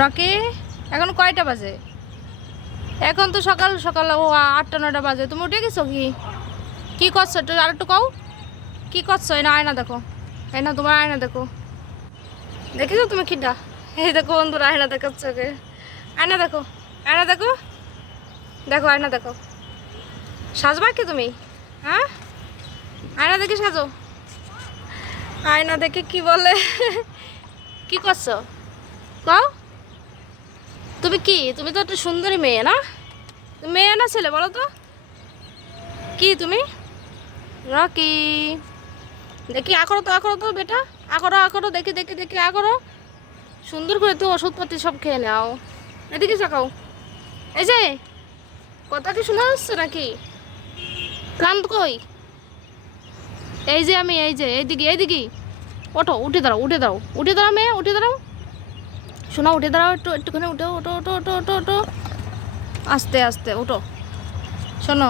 Rocky, এখন কয়টা বাজে? এখন তো সকাল সকাল, ও 8টা 9টা বাজে। তুমি উঠে গেছো কি? কি করছো একটু আর একটু কও, কি করছো? এই না আয়না দেখো, এই না তোমার আয়না দেখো। দেখেছো তুমি কিটা? এই দেখো বন্ধুরা, আয়না দেখাচ্ছে ওকে। আয়না দেখো, আয়না দেখো, দেখো আয়না দেখো। সাজবা কি তুমি? হ্যাঁ, আয়না দেখে সাজো। আয়না দেখে কি বলে? কি করছো কও? তুমি কি, তুমি তো একটা সুন্দরী মেয়ে না? তুমি মেয়ে না ছেলে বলো তো? কি তুমি? রকি, দেখি আকরো তো, আকরো তো বেটা, আকরো আকরো, দেখি দেখি দেখি আকরো। সুন্দর করে তো ওষুধপাতি সব খেয়ে নাও। এদিকে চাকাও। এই যে, কথা কি শোনা যাচ্ছে নাকি? কান কই? এই যে আমি, এই যে এইদিকে এইদিকে। ওঠো, উঠে দাঁড়াও, উঠে দাঁড়াও, উঠে দাঁড়াও মেয়ে, উঠে দাঁড়াও। শোনা, উঠে দাঁড়াও, একটু একটুখানি উঠো, ওঠো ওঠো ওঠো ওঠো ওঠো। আস্তে আস্তে ওঠো। শোনো,